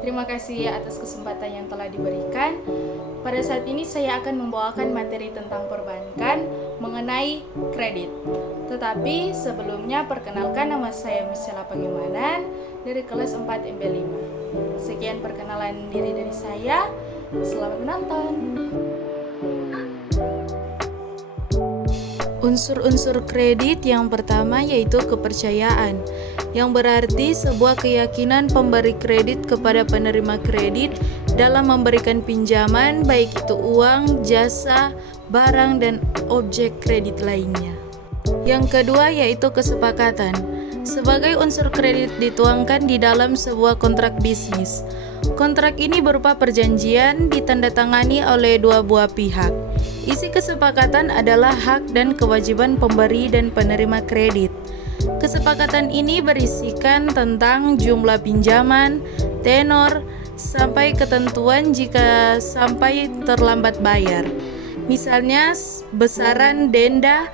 Terima kasih atas kesempatan yang telah diberikan. Pada saat ini saya akan membawakan materi tentang perbankan mengenai kredit. Tetapi sebelumnya perkenalkan, nama saya Michela Pangemanan dari kelas 4 MB5. Sekian perkenalan diri dari saya. Selamat menonton. Unsur-unsur kredit yang pertama yaitu kepercayaan, yang berarti sebuah keyakinan pemberi kredit kepada penerima kredit dalam memberikan pinjaman, baik itu uang, jasa, barang, dan objek kredit lainnya. Yang kedua yaitu kesepakatan. Sebagai unsur kredit dituangkan di dalam sebuah kontrak bisnis. Kontrak ini berupa perjanjian ditandatangani oleh dua buah pihak. Isi kesepakatan adalah hak dan kewajiban pemberi dan penerima kredit. Kesepakatan ini berisikan tentang jumlah pinjaman, tenor, sampai ketentuan jika sampai terlambat bayar. Misalnya besaran denda,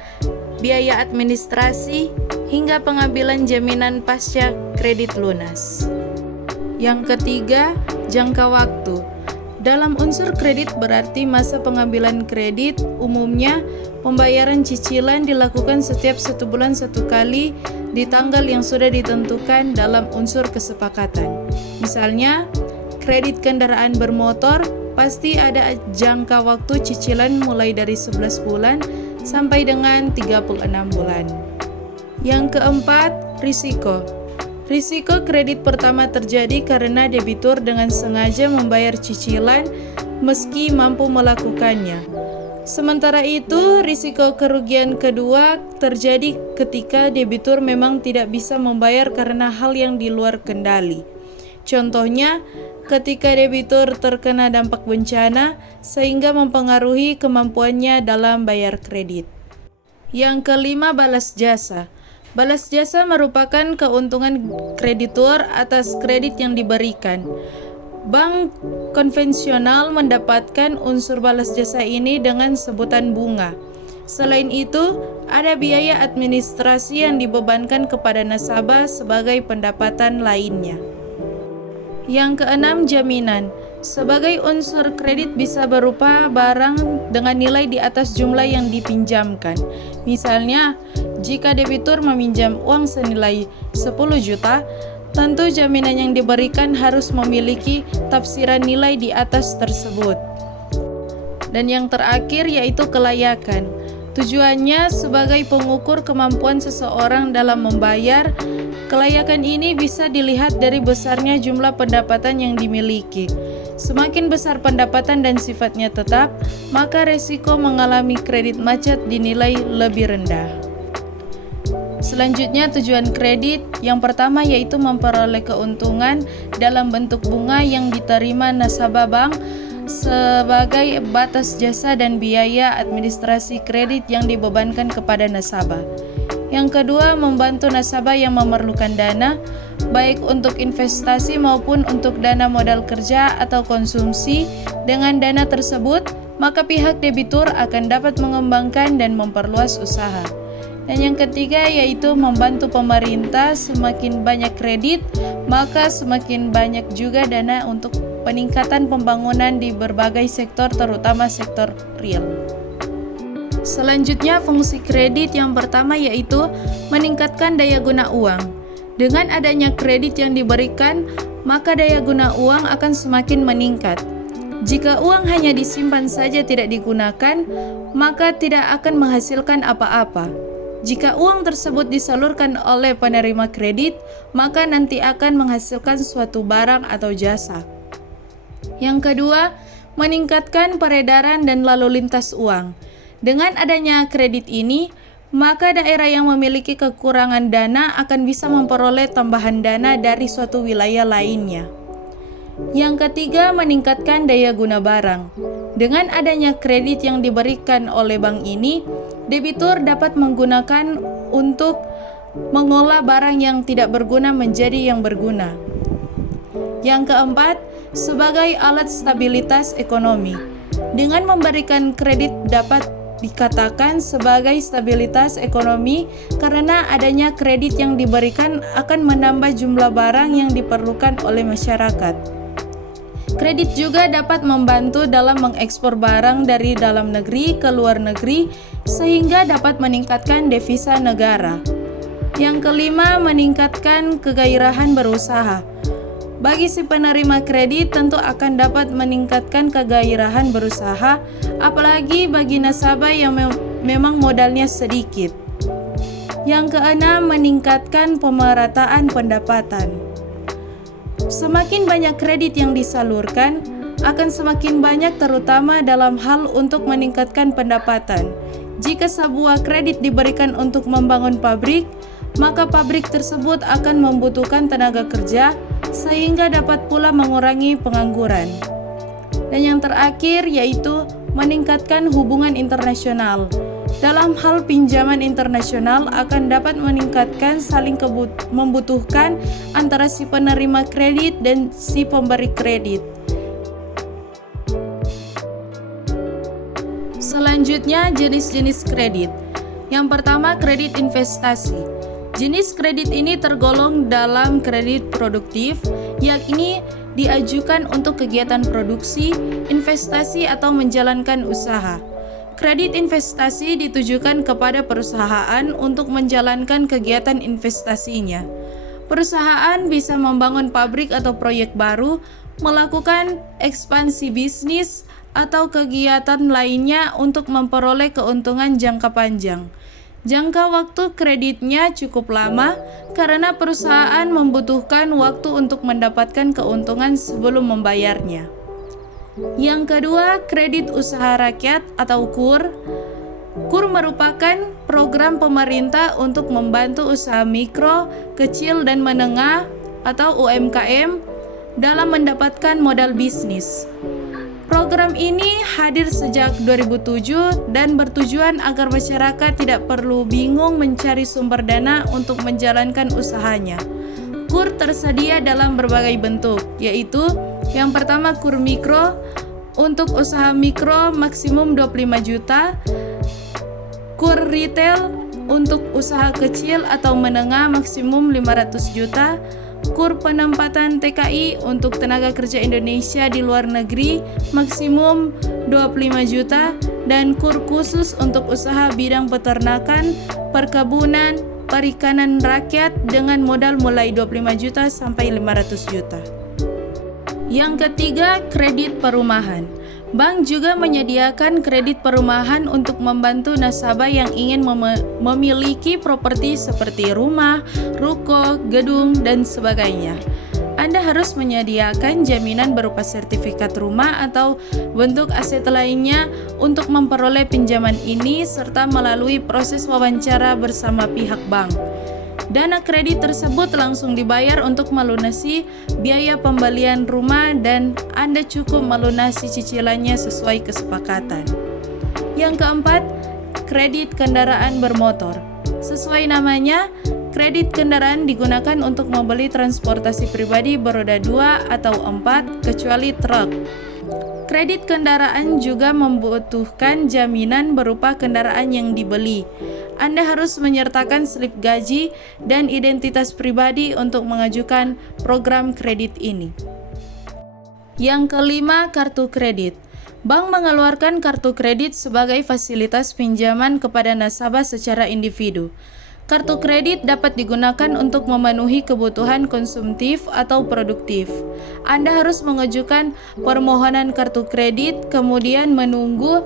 biaya administrasi, hingga pengambilan jaminan pasca kredit lunas. Yang ketiga, jangka waktu. Dalam unsur kredit berarti masa pengambilan kredit. Umumnya, pembayaran cicilan dilakukan setiap 1 bulan 1 kali di tanggal yang sudah ditentukan dalam unsur kesepakatan. Misalnya, kredit kendaraan bermotor pasti ada jangka waktu cicilan mulai dari 11 bulan sampai dengan 36 bulan. Yang keempat, risiko. Risiko kredit pertama terjadi karena debitur dengan sengaja membayar cicilan meski mampu melakukannya. Sementara itu, risiko kerugian kedua terjadi ketika debitur memang tidak bisa membayar karena hal yang di luar kendali. Contohnya, ketika debitur terkena dampak bencana sehingga mempengaruhi kemampuannya dalam bayar kredit. Yang kelima, balas jasa. Balas jasa merupakan keuntungan kreditur atas kredit yang diberikan. Bank konvensional mendapatkan unsur balas jasa ini dengan sebutan bunga. Selain itu, ada biaya administrasi yang dibebankan kepada nasabah sebagai pendapatan lainnya. Yang keenam, jaminan. Sebagai unsur kredit bisa berupa barang dengan nilai di atas jumlah yang dipinjamkan. Misalnya, jika debitur meminjam uang senilai 10 juta, tentu jaminan yang diberikan harus memiliki tafsiran nilai di atas tersebut. Dan yang terakhir yaitu kelayakan. Tujuannya sebagai pengukur kemampuan seseorang dalam membayar. Kelayakan ini bisa dilihat dari besarnya jumlah pendapatan yang dimiliki. Semakin besar pendapatan dan sifatnya tetap, maka resiko mengalami kredit macet dinilai lebih rendah. Selanjutnya, tujuan kredit yang pertama yaitu memperoleh keuntungan dalam bentuk bunga yang diterima nasabah bank sebagai batas jasa dan biaya administrasi kredit yang dibebankan kepada nasabah. Yang kedua, membantu nasabah yang memerlukan dana, baik untuk investasi maupun untuk dana modal kerja atau konsumsi. Dengan dana tersebut, maka pihak debitur akan dapat mengembangkan dan memperluas usaha. Dan yang ketiga yaitu membantu pemerintah. Semakin banyak kredit, maka semakin banyak juga dana untuk peningkatan pembangunan di berbagai sektor, terutama sektor real. Selanjutnya, fungsi kredit yang pertama yaitu meningkatkan daya guna uang. Dengan adanya kredit yang diberikan, maka daya guna uang akan semakin meningkat. Jika uang hanya disimpan saja tidak digunakan, maka tidak akan menghasilkan apa-apa. Jika uang tersebut disalurkan oleh penerima kredit, maka nanti akan menghasilkan suatu barang atau jasa. Yang kedua, meningkatkan peredaran dan lalu lintas uang. Dengan adanya kredit ini, maka daerah yang memiliki kekurangan dana akan bisa memperoleh tambahan dana dari suatu wilayah lainnya. Yang ketiga, meningkatkan daya guna barang. Dengan adanya kredit yang diberikan oleh bank ini, debitur dapat menggunakan untuk mengolah barang yang tidak berguna menjadi yang berguna. Yang keempat, sebagai alat stabilitas ekonomi. Dengan memberikan kredit dapat dikatakan sebagai stabilitas ekonomi karena adanya kredit yang diberikan akan menambah jumlah barang yang diperlukan oleh masyarakat. Kredit juga dapat membantu dalam mengekspor barang dari dalam negeri ke luar negeri sehingga dapat meningkatkan devisa negara. Yang kelima, meningkatkan kegairahan berusaha. Bagi si penerima kredit tentu akan dapat meningkatkan kegairahan berusaha, apalagi bagi nasabah yang memang modalnya sedikit. Yang keenam, meningkatkan pemerataan pendapatan. Semakin banyak kredit yang disalurkan, akan semakin banyak terutama dalam hal untuk meningkatkan pendapatan. Jika sebuah kredit diberikan untuk membangun pabrik, maka pabrik tersebut akan membutuhkan tenaga kerja sehingga dapat pula mengurangi pengangguran. Dan yang terakhir yaitu meningkatkan hubungan internasional. Dalam hal pinjaman internasional akan dapat meningkatkan saling membutuhkan antara si penerima kredit dan si pemberi kredit. Selanjutnya, jenis-jenis kredit. Yang pertama, kredit investasi. Jenis kredit ini tergolong dalam kredit produktif, yakni diajukan untuk kegiatan produksi, investasi atau menjalankan usaha. Kredit investasi ditujukan kepada perusahaan untuk menjalankan kegiatan investasinya. Perusahaan bisa membangun pabrik atau proyek baru, melakukan ekspansi bisnis atau kegiatan lainnya untuk memperoleh keuntungan jangka panjang. Jangka waktu kreditnya cukup lama karena perusahaan membutuhkan waktu untuk mendapatkan keuntungan sebelum membayarnya. Yang kedua, kredit usaha rakyat atau KUR. KUR merupakan program pemerintah untuk membantu usaha mikro, kecil dan menengah atau UMKM dalam mendapatkan modal bisnis. Program ini hadir sejak 2007 dan bertujuan agar masyarakat tidak perlu bingung mencari sumber dana untuk menjalankan usahanya. KUR tersedia dalam berbagai bentuk, yaitu yang pertama KUR mikro, untuk usaha mikro maksimum 25 juta, KUR retail untuk usaha kecil atau menengah maksimum 500 juta, KUR penempatan TKI untuk tenaga kerja Indonesia di luar negeri maksimum 25 juta dan KUR khusus untuk usaha bidang peternakan, perkebunan, perikanan rakyat dengan modal mulai 25 juta sampai 500 juta. Yang ketiga, kredit perumahan. Bank juga menyediakan kredit perumahan untuk membantu nasabah yang ingin memiliki properti seperti rumah, ruko, gedung, dan sebagainya. Anda harus menyediakan jaminan berupa sertifikat rumah atau bentuk aset lainnya untuk memperoleh pinjaman ini serta melalui proses wawancara bersama pihak bank. Dana kredit tersebut langsung dibayar untuk melunasi biaya pembelian rumah dan Anda cukup melunasi cicilannya sesuai kesepakatan. Yang keempat, kredit kendaraan bermotor. Sesuai namanya, kredit kendaraan digunakan untuk membeli transportasi pribadi beroda 2 atau 4 kecuali truk. Kredit kendaraan juga membutuhkan jaminan berupa kendaraan yang dibeli. Anda harus menyertakan slip gaji dan identitas pribadi untuk mengajukan program kredit ini. Yang kelima, kartu kredit. Bank mengeluarkan kartu kredit sebagai fasilitas pinjaman kepada nasabah secara individu. Kartu kredit dapat digunakan untuk memenuhi kebutuhan konsumtif atau produktif. Anda harus mengajukan permohonan kartu kredit, kemudian menunggu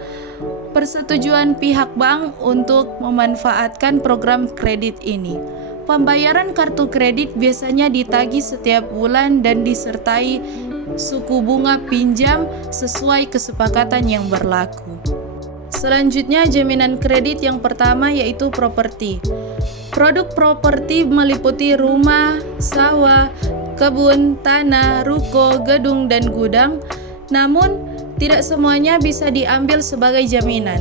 persetujuan pihak bank untuk memanfaatkan program kredit ini. Pembayaran kartu kredit biasanya ditagih setiap bulan dan disertai suku bunga pinjam sesuai kesepakatan yang berlaku. Selanjutnya, jaminan kredit yang pertama yaitu properti. Produk properti meliputi rumah, sawah, kebun, tanah, ruko, gedung, dan gudang. Namun, tidak semuanya bisa diambil sebagai jaminan.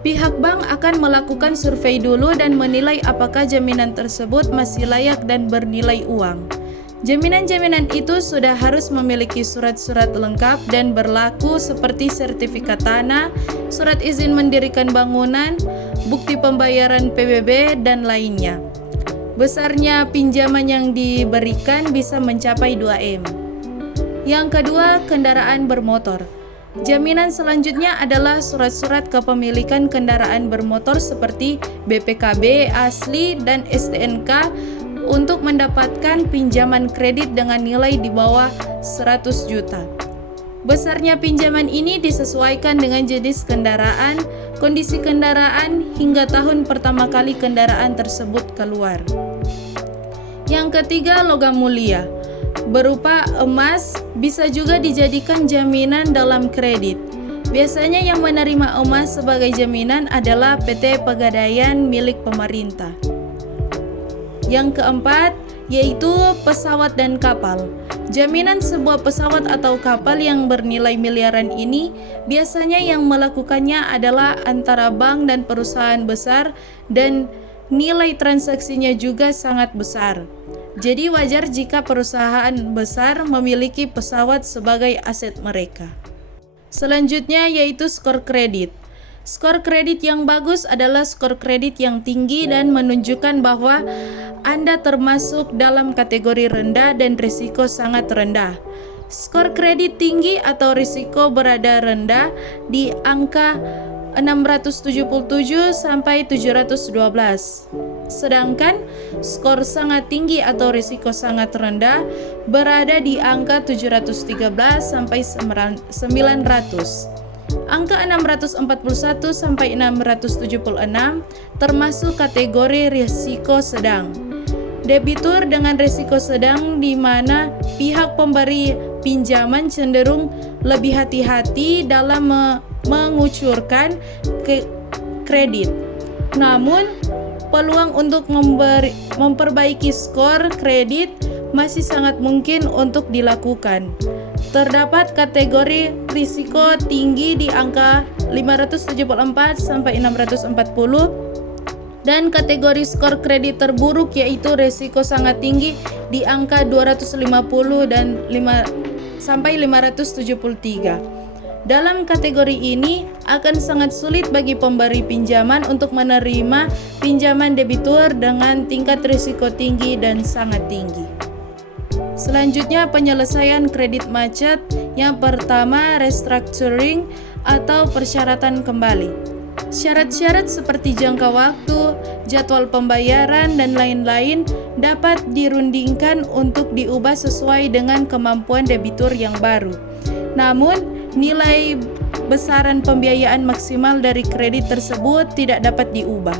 Pihak bank akan melakukan survei dulu dan menilai apakah jaminan tersebut masih layak dan bernilai uang. Jaminan-jaminan itu sudah harus memiliki surat-surat lengkap dan berlaku seperti sertifikat tanah, surat izin mendirikan bangunan, bukti pembayaran PBB, dan lainnya. Besarnya pinjaman yang diberikan bisa mencapai 2M. Yang kedua, kendaraan bermotor. Jaminan selanjutnya adalah surat-surat kepemilikan kendaraan bermotor seperti BPKB asli dan STNK untuk mendapatkan pinjaman kredit dengan nilai di bawah 100 juta. Besarnya pinjaman ini disesuaikan dengan jenis kendaraan, kondisi kendaraan, hingga tahun pertama kali kendaraan tersebut keluar. Yang ketiga, logam mulia. Berupa emas, bisa juga dijadikan jaminan dalam kredit. Biasanya yang menerima emas sebagai jaminan adalah PT Pegadaian milik pemerintah. Yang keempat, yaitu pesawat dan kapal. Jaminan sebuah pesawat atau kapal yang bernilai miliaran ini biasanya yang melakukannya adalah antara bank dan perusahaan besar dan nilai transaksinya juga sangat besar. Jadi wajar jika perusahaan besar memiliki pesawat sebagai aset mereka. Selanjutnya yaitu skor kredit. Skor kredit yang bagus adalah skor kredit yang tinggi dan menunjukkan bahwa Anda termasuk dalam kategori rendah dan risiko sangat rendah. Skor kredit tinggi atau risiko berada rendah di angka 677 sampai 712. Sedangkan skor sangat tinggi atau risiko sangat rendah berada di angka 713 sampai 900. Angka 641 sampai 676 termasuk kategori risiko sedang. Debitur dengan risiko sedang di mana pihak pemberi pinjaman cenderung lebih hati-hati dalam mengucurkan kredit. Namun, peluang untuk memperbaiki skor kredit masih sangat mungkin untuk dilakukan. Terdapat kategori risiko tinggi di angka 574 sampai 640 dan kategori skor kredit terburuk yaitu risiko sangat tinggi di angka 250 dan 5 sampai 573. Dalam kategori ini akan sangat sulit bagi pemberi pinjaman untuk menerima pinjaman debitur dengan tingkat risiko tinggi dan sangat tinggi. Selanjutnya, penyelesaian kredit macet. Yang pertama, restructuring atau persyaratan kembali. Syarat-syarat seperti jangka waktu, jadwal pembayaran, dan lain-lain dapat dirundingkan untuk diubah sesuai dengan kemampuan debitur yang baru. Namun, nilai besaran pembiayaan maksimal dari kredit tersebut tidak dapat diubah.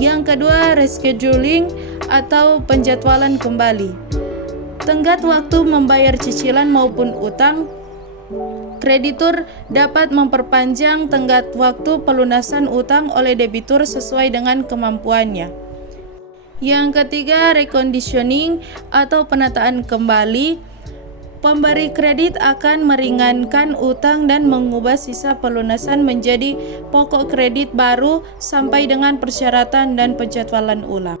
Yang kedua, rescheduling atau penjadwalan kembali. Tenggat waktu membayar cicilan maupun utang, kreditur dapat memperpanjang tenggat waktu pelunasan utang oleh debitur sesuai dengan kemampuannya. Yang ketiga, reconditioning atau penataan kembali. Pemberi kredit akan meringankan utang dan mengubah sisa pelunasan menjadi pokok kredit baru sampai dengan persyaratan dan penjadwalan ulang.